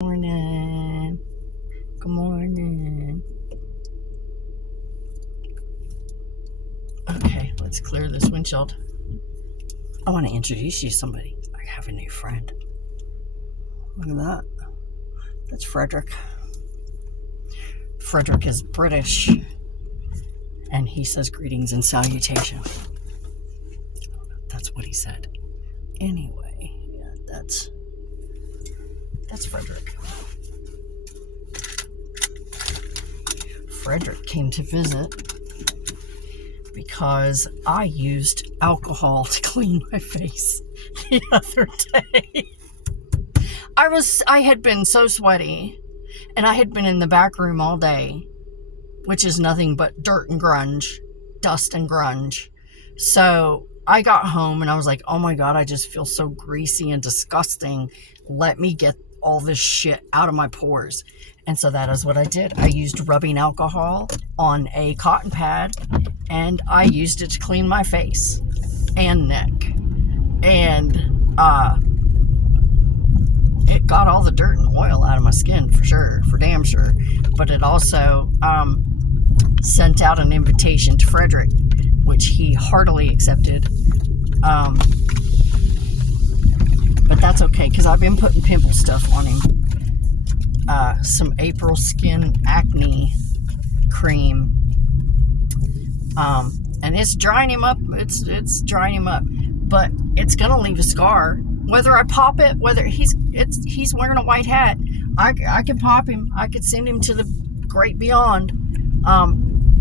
Morning. Good morning. Okay, let's clear this windshield. I want to introduce you to somebody. I have a new friend. Look at that. That's Frederick. Frederick is British, and he says greetings and salutation. That's what he said. Anyway, yeah, that's Frederick. Frederick came to visit because I used alcohol to clean my face the other day. I had been so sweaty, and I had been in the back room all day, which is nothing but dirt and grunge, dust and grunge. So I got home and I was like, oh my God, I just feel so greasy and disgusting. Let me get all this shit out of my pores. And so that is what I did. I used rubbing alcohol on a cotton pad, and I used it to clean my face and neck. And it got all the dirt and oil out of my skin for sure, for damn sure. But it also sent out an invitation to Frederick, which he heartily accepted. But that's okay, because I've been putting pimple stuff on him. Some April Skin Acne cream. And it's drying him up. It's drying him up. But it's going to leave a scar. Whether I pop it, whether he's wearing a white hat, I can pop him. I could send him to the great beyond.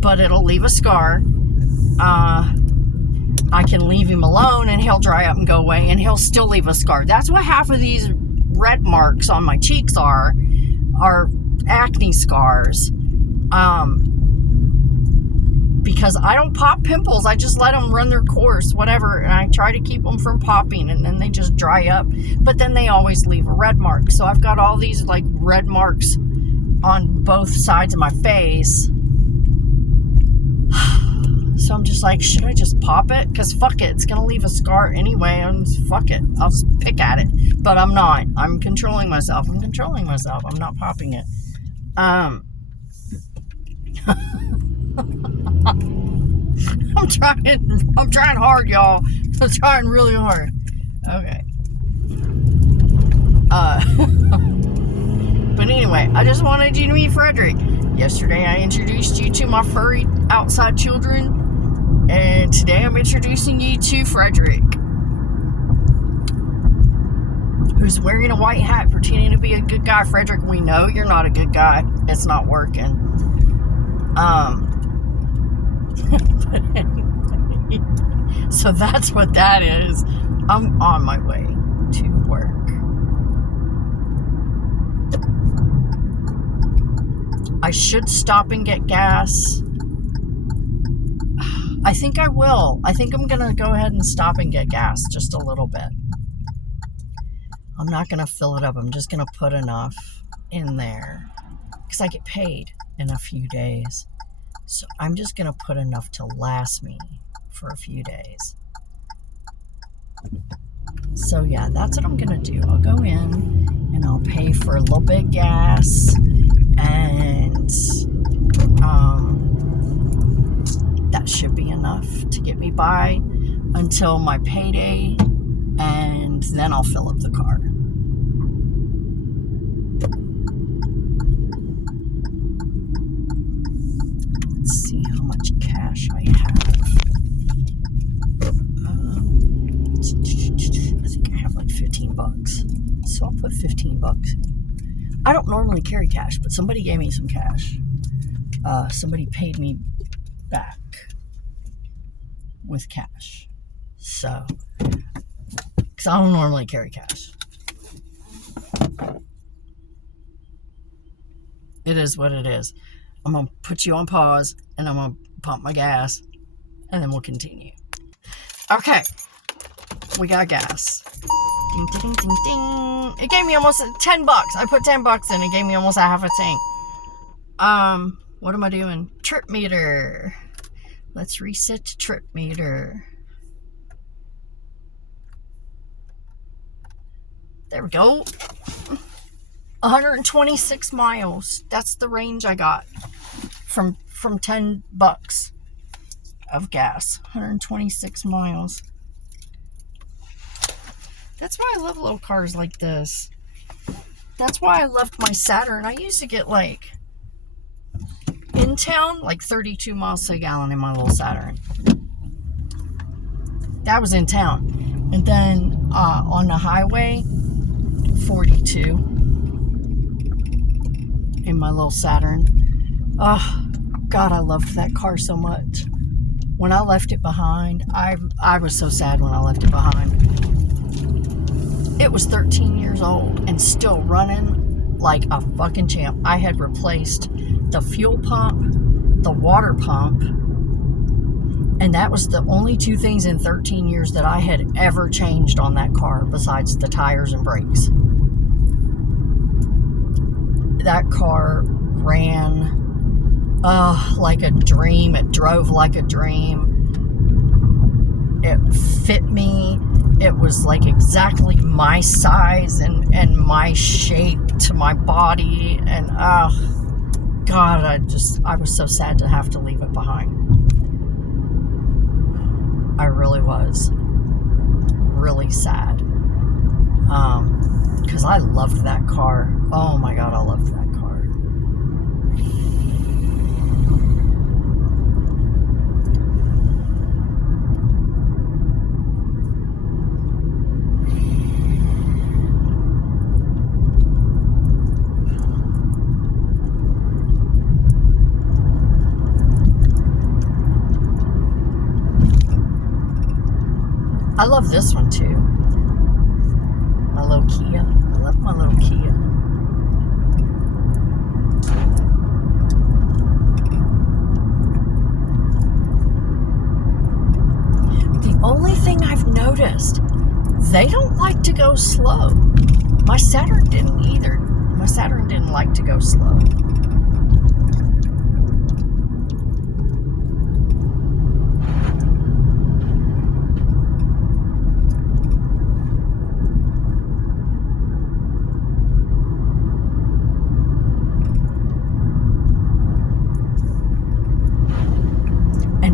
But it'll leave a scar. I can leave him alone and he'll dry up and go away, and he'll still leave a scar. That's what half of these red marks on my cheeks are acne scars. Because I don't pop pimples. I just let them run their course, whatever, and I try to keep them from popping, and then they just dry up. But then they always leave a red mark. So I've got all these like red marks on both sides of my face. So I'm just like, should I just pop it? Because fuck it, it's going to leave a scar anyway, and fuck it, I'll just pick at it. But I'm not. I'm controlling myself. I'm not popping it. I'm trying hard, y'all. I'm trying really hard. Okay. But anyway, I just wanted you to meet Frederick. Yesterday I introduced you to my furry outside children, and today I'm introducing you to Frederick, who's wearing a white hat pretending to be a good guy. Frederick, we know you're not a good guy. It's not working. But anyway, so that's what that is. I'm on my way to work. I should stop and get gas. I think I will. I think I'm going to go ahead and stop and get gas just a little bit. I'm not going to fill it up. I'm just going to put enough in there because I get paid in a few days. So I'm just going to put enough to last me for a few days. So yeah, that's what I'm going to do. I'll go in and I'll pay for a little bit of gas, and that should be enough to get me by until my payday, and then I'll fill up the car. Let's see how much cash I have. I think I have like $15. So I'll put $15 in. I don't normally carry cash, but somebody gave me some cash. Somebody paid me back with cash. So, because I don't normally carry cash. It is what it is. I'm going to put you on pause, and I'm going to pump my gas, and then we'll continue. Okay. We got gas. Ding, ding, ding, ding. It gave me almost $10. I put $10 in. It gave me almost a half a tank. What am I doing? Trip meter. Let's reset the trip meter. There we go. 126 miles. That's the range I got from $10 of gas. 126 miles. That's why I love little cars like this. That's why I loved my Saturn. I used to get like in town like 32 miles to a gallon in my little Saturn. That was in town. And then on the highway, 42 in my little Saturn. Oh, God, I loved that car so much. When I left it behind, I was so sad when I left it behind. It was 13 years old and still running like a fucking champ. I had replaced the fuel pump, the water pump, and that was the only two things in 13 years that I had ever changed on that car besides the tires and brakes. That car ran like a dream. It drove like a dream. It fit me. It was like exactly my size and my shape to my body. And God, I was so sad to have to leave it behind. I really was. Really sad. Because I loved that car. Oh my God, I loved that car. I love this one too. My little Kia. I love my little Kia. The only thing I've noticed, they don't like to go slow. My Saturn didn't either. My Saturn didn't like to go slow.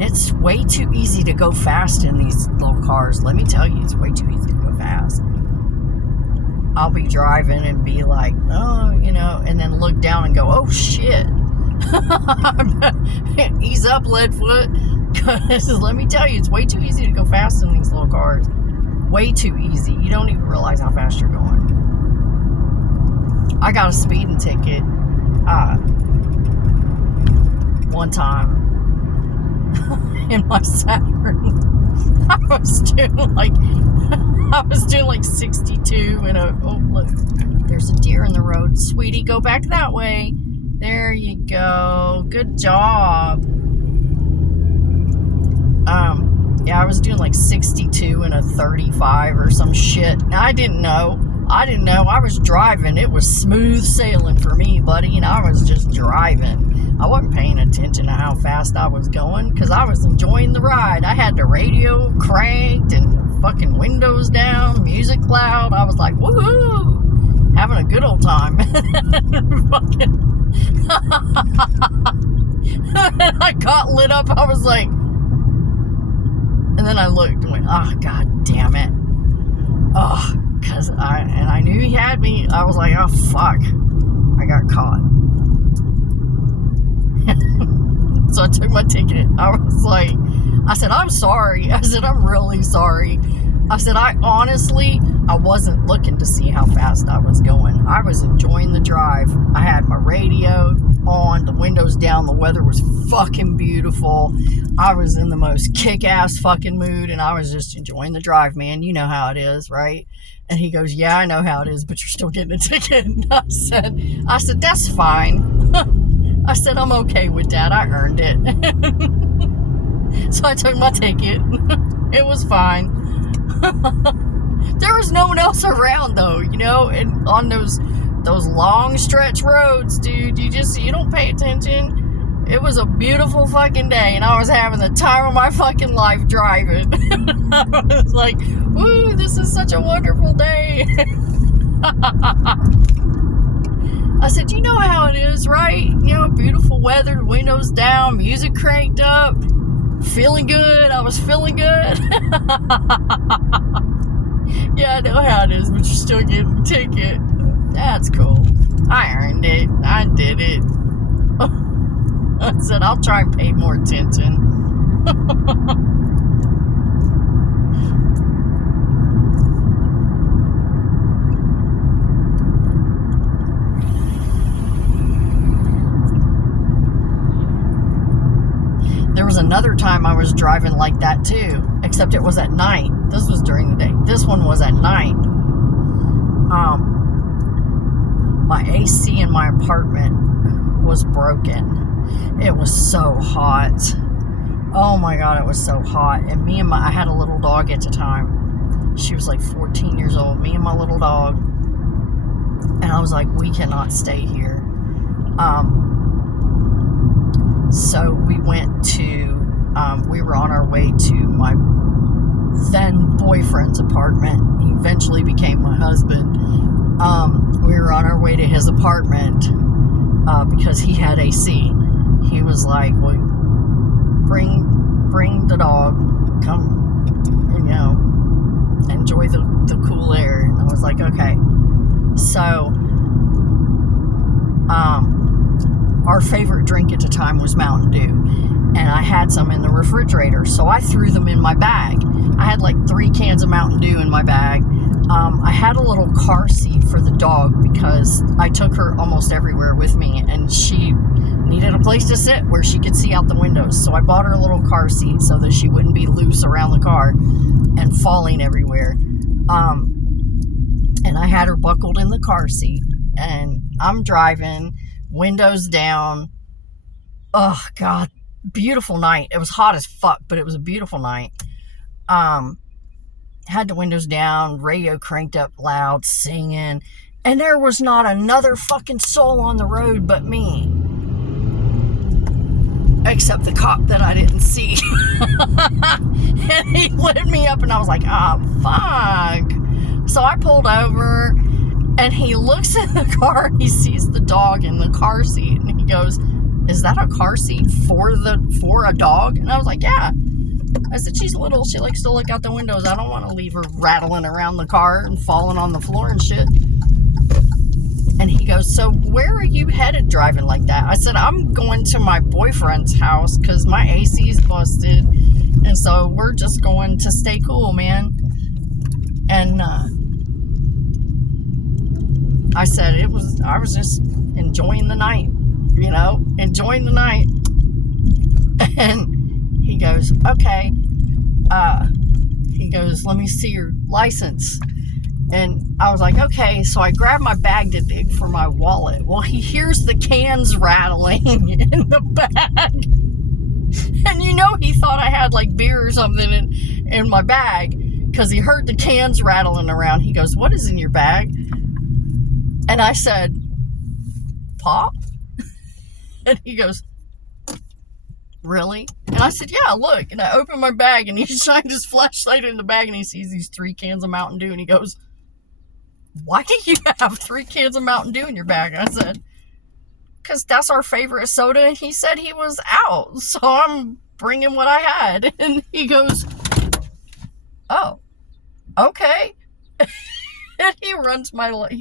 It's way too easy to go fast in these little cars. Let me tell you, it's way too easy to go fast. I'll be driving and be like, oh, and then look down and go, oh shit. Ease up, Leadfoot. Because let me tell you, it's way too easy to go fast in these little cars. Way too easy. You don't even realize how fast you're going. I got a speeding ticket one time. In my Saturn, I was doing like 62 and oh look, there's a deer in the road. Sweetie, go back that way. There you go. Good job. Yeah, I was doing like 62 and a 35 or some shit. Now, I didn't know. I was driving. It was smooth sailing for me, buddy, and I was just driving. I wasn't paying attention to how fast I was going because I was enjoying the ride. I had the radio cranked and fucking windows down, music loud. I was like, woohoo, having a good old time. I got lit up. I was like, and then I looked and went, oh, God damn it. Oh, because I knew he had me. I was like, oh, fuck. I got caught. So I took my ticket. I said, I'm sorry. I said, I'm really sorry. I said, I wasn't looking to see how fast I was going. I was enjoying the drive. I had my radio on, the windows down, the weather was fucking beautiful. I was in the most kick-ass fucking mood, and I was just enjoying the drive, man. You know how it is, right? And he goes, yeah, I know how it is, but you're still getting a ticket. And I said, that's fine. I said, I'm okay with that. I earned it. So I took my ticket. It was fine. There was no one else around, though, and on those long stretch roads, dude, you don't pay attention. It was a beautiful fucking day, and I was having the time of my fucking life driving. I was like, woo, this is such a wonderful day. I said, you know how it is, right? You know, beautiful weather, windows down, music cranked up, feeling good. I was feeling good. Yeah, I know how it is, but you're still getting a ticket. That's cool. I earned it. I did it. I said, I'll try and pay more attention. There was another time I was driving like that too, except it was at night. This was during the day. This one was at night. My AC in my apartment was broken. It was so hot. Oh my God, it was so hot. And I had a little dog at the time. She was like 14 years old. Me and my little dog. And I was like, we cannot stay here. So we went to, we were on our way to my then boyfriend's apartment. He eventually became my husband. We were on our way to his apartment because he had AC. He was like, well, bring the dog, come, you know, enjoy the cool air. And I was like, okay. So, our favorite drink at the time was Mountain Dew, and I had some in the refrigerator, so I threw them in my bag. I had like 3 cans of Mountain Dew in my bag. I had a little car seat for the dog because I took her almost everywhere with me, and she needed a place to sit where she could see out the windows. So I bought her a little car seat so that she wouldn't be loose around the car and falling everywhere. And I had her buckled in the car seat, and I'm driving, windows down. Oh God, beautiful night. It was hot as fuck, but it was a beautiful night. Had the windows down, radio cranked up loud, singing, and there was not another fucking soul on the road but me, except the cop that I didn't see. And he lit me up, and I was like, fuck. So I pulled over, and he looks in the car, and he sees the dog in the car seat, and he goes, is that a car seat for a dog? And I was like, yeah. I said, she's little, she likes to look out the windows. I don't want to leave her rattling around the car and falling on the floor and shit. And he goes, so where are you headed driving like that? I said, I'm going to my boyfriend's house because my AC's busted, and so we're just going to stay cool, man. And I said, I was just enjoying the night, you know, enjoying the night. And he goes, okay. He goes, let me see your license. And I was like, okay. So I grabbed my bag to dig for my wallet. Well, he hears the cans rattling in the bag. And you know, he thought I had like beer or something in my bag because he heard the cans rattling around. He goes, what is in your bag? And I said, pop? And he goes, really? And I said, yeah, look. And I opened my bag, and he shined his flashlight in the bag, and he sees these 3 cans of Mountain Dew, and he goes, why do you have 3 cans of Mountain Dew in your bag? I said, because that's our favorite soda, and he said he was out, so I'm bringing what I had. And he goes, oh, okay. And he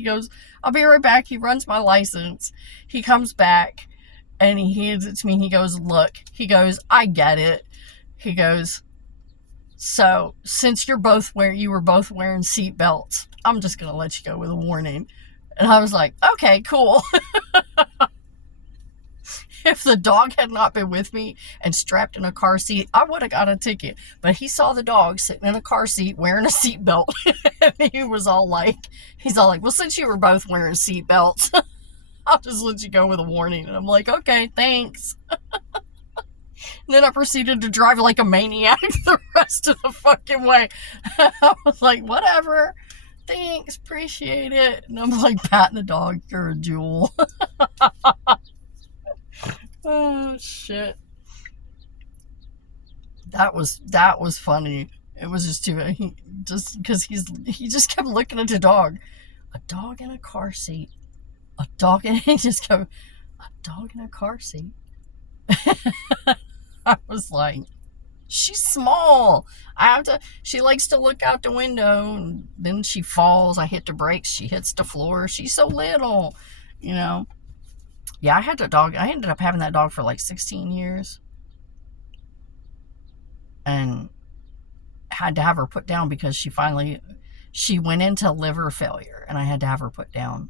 goes, I'll be right back. He runs my license. He comes back, and he hands it to me. He goes, look. He goes, I get it. He goes, so since you were both wearing seat belts, I'm just going to let you go with a warning. And I was like, okay, cool. If the dog had not been with me and strapped in a car seat, I would have got a ticket. But he saw the dog sitting in a car seat wearing a seat belt. And he's all like, well, since you were both wearing seat belts, I'll just let you go with a warning. And I'm like, okay, thanks. And then I proceeded to drive like a maniac the rest of the fucking way. I was like, whatever. Thanks, appreciate it. And I'm like patting the dog, you're a jewel. Oh shit. That was funny. It was just too because he just kept looking at the dog. A dog in a car seat. a dog, and he just go, a dog in a car seat. I was like, she's small. She likes to look out the window, and then she falls. I hit the brakes. She hits the floor. She's so little, you know. Yeah, I had the dog. I ended up having that dog for like 16 years. And had to have her put down because she went into liver failure, and I had to have her put down.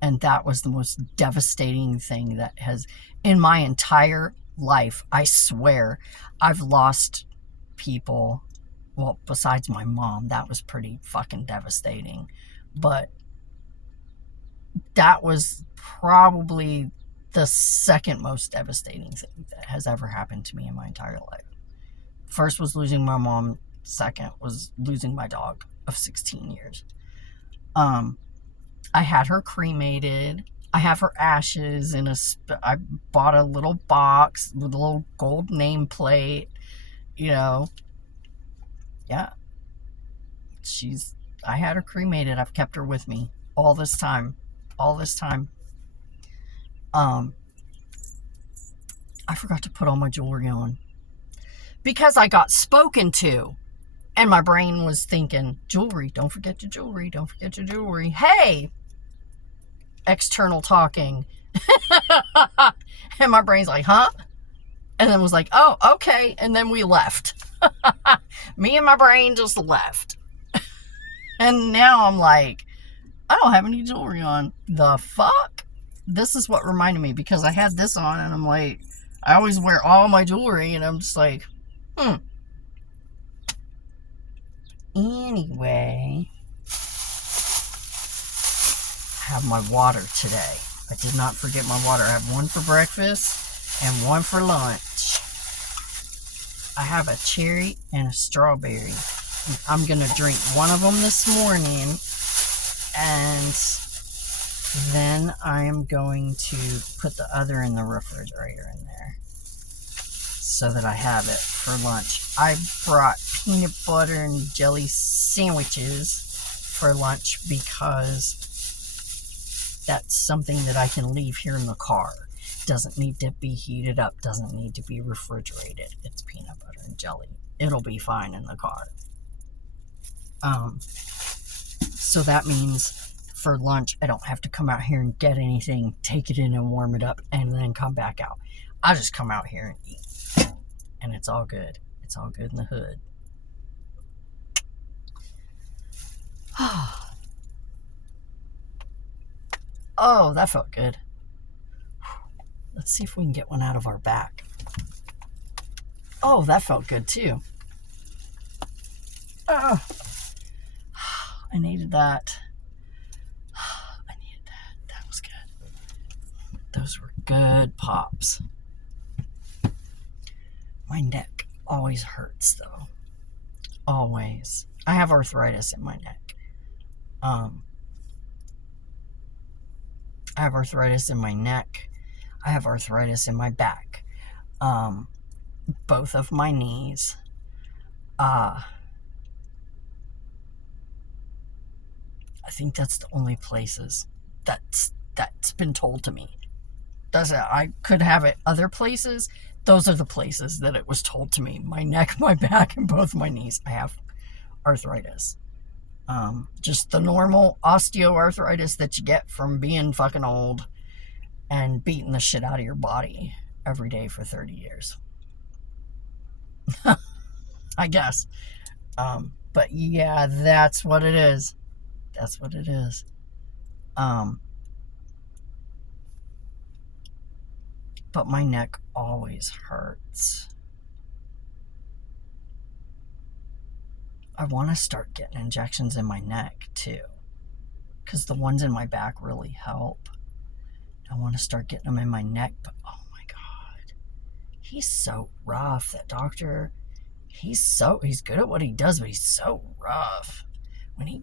And that was the most devastating thing that has, in my entire life, I swear, I've lost people. Well, besides my mom, that was pretty fucking devastating. But that was probably the second most devastating thing that has ever happened to me in my entire life. First was losing my mom. Second was losing my dog of 16 years. I had her cremated. I have her ashes in I bought a little box with a little gold nameplate, you know. Yeah. I had her cremated. I've kept her with me all this time. I forgot to put all my jewelry on because I got spoken to, and my brain was thinking, jewelry, don't forget your jewelry, don't forget your jewelry. Hey, external talking. And my brain's like, huh? And then was like, oh, okay. And then we left. Me and my brain just left. And now I'm like, I don't have any jewelry on. The fuck? This is what reminded me, because I had this on, and I'm like, I always wear all my jewelry, and I'm just like, Anyway, I have my water today. I did not forget my water. I have one for breakfast and one for lunch. I have a cherry and a strawberry. I'm going to drink one of them this morning, and then I'm going to put the other in the refrigerator in there so that I have it for lunch. I brought peanut butter and jelly sandwiches for lunch because that's something that I can leave here in the car. Doesn't need to be heated up, doesn't need to be refrigerated. It's peanut butter and jelly. It'll be fine in the car. So that means for lunch, I don't have to come out here and get anything, take it in and warm it up, and then come back out. I just come out here and eat. And it's all good. It's all good in the hood. Oh, that felt good. Let's see if we can get one out of our back. Oh, that felt good too. Oh, I needed that. That was good. Those were good pops. My neck always hurts though. Always. I have arthritis in my neck. I have arthritis in my neck. I have arthritis in my back. Both of my knees. I think that's the only places that's been told to me. I could have it other places. Those are the places that it was told to me. My neck, my back, and both my knees. I have arthritis. Just the normal osteoarthritis that you get from being fucking old and beating the shit out of your body every day for 30 years. I guess. But yeah, that's what it is. That's what it is. But my neck always hurts. I want to start getting injections in my neck too, because the ones in my back really help. I want to start getting them in my neck, but oh my God, he's so rough, that doctor. He's good at what he does, but he's so rough.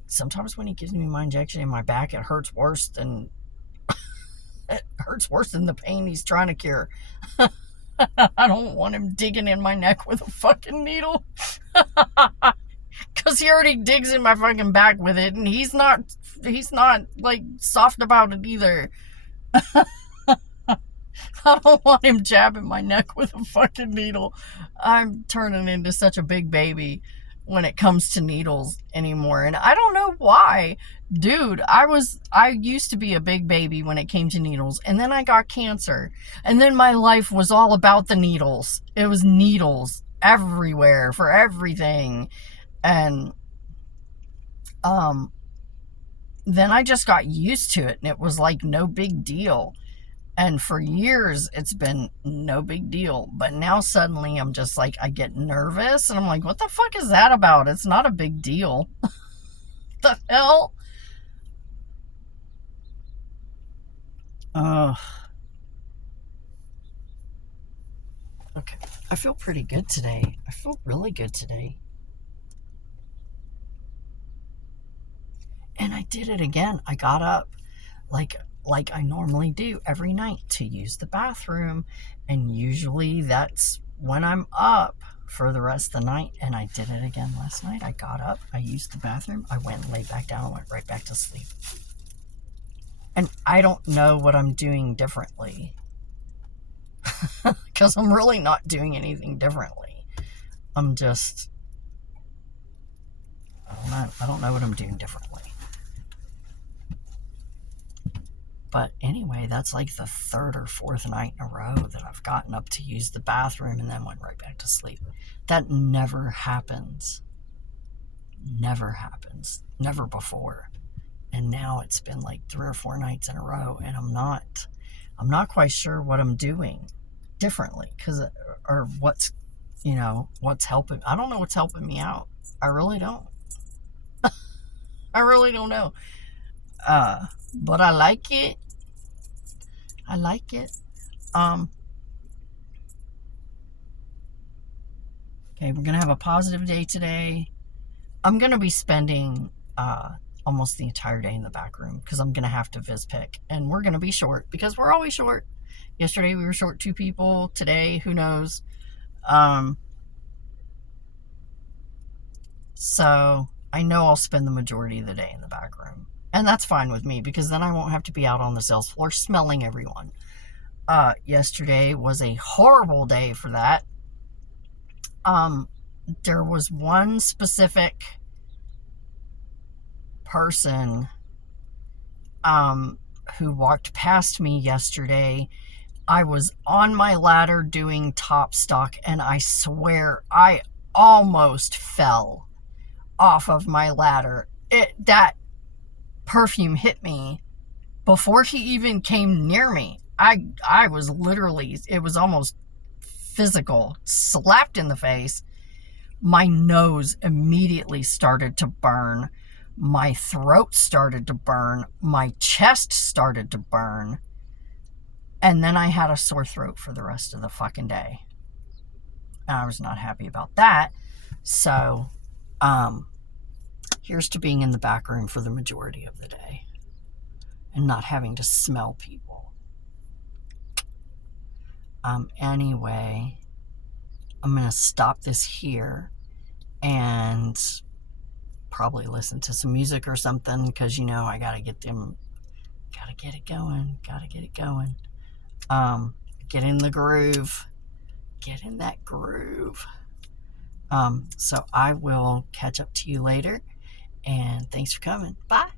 Sometimes when he gives me my injection in my back, it hurts worse than the pain he's trying to cure. I don't want him digging in my neck with a fucking needle. because he already digs in my fucking back with it, and he's not like soft about it either. I don't want him jabbing my neck with a fucking needle. I'm turning into such a big baby when it comes to needles anymore, and I don't know why. Dude, I used to be a big baby when it came to needles, and then I got cancer, and then my life was all about the needles. It was needles everywhere for everything. And then I just got used to it, and it was like no big deal. And for years, it's been no big deal. But now suddenly I'm just like, I get nervous, and I'm like, what the fuck is that about? It's not a big deal. The hell? Okay. I feel pretty good today. I feel really good today. And I did it again. I got up like I normally do every night to use the bathroom, and usually that's when I'm up for the rest of the night. And I did it again last night. I got up, I used the bathroom, I went and laid back down and went right back to sleep. And I don't know what I'm doing differently, because I'm really not doing anything differently. I'm just, I don't know what I'm doing differently. But anyway, that's like the third or fourth night in a row that I've gotten up to use the bathroom and then went right back to sleep. That never happens. Never happens. Never before. And now it's been like 3 or 4 nights in a row, and I'm not quite sure what I'm doing differently, or what's helping. I don't know what's helping me out. I really don't. I really don't know. But I like it. I like it. Okay, we're gonna have a positive day today. I'm gonna be spending almost the entire day in the back room, because I'm gonna have to viz pick, and we're gonna be short because we're always short. Yesterday we were short 2 people. Today, who knows? So I know I'll spend the majority of the day in the back room. And that's fine with me, because then I won't have to be out on the sales floor smelling everyone. Yesterday was a horrible day for that. There was one specific person who walked past me yesterday. I was on my ladder doing top stock, and I swear I almost fell off of my ladder. That perfume hit me before he even came near me. I was literally, it was almost physical, slapped in the face. My nose immediately started to burn. My throat started to burn. My chest started to burn. And then I had a sore throat for the rest of the fucking day. And I was not happy about that. So, here's to being in the back room for the majority of the day and not having to smell people. Anyway, I'm going to stop this here and probably listen to some music or something, because, I got to get it going. Get in the groove. Get in that groove. So I will catch up to you later. And thanks for coming. Bye.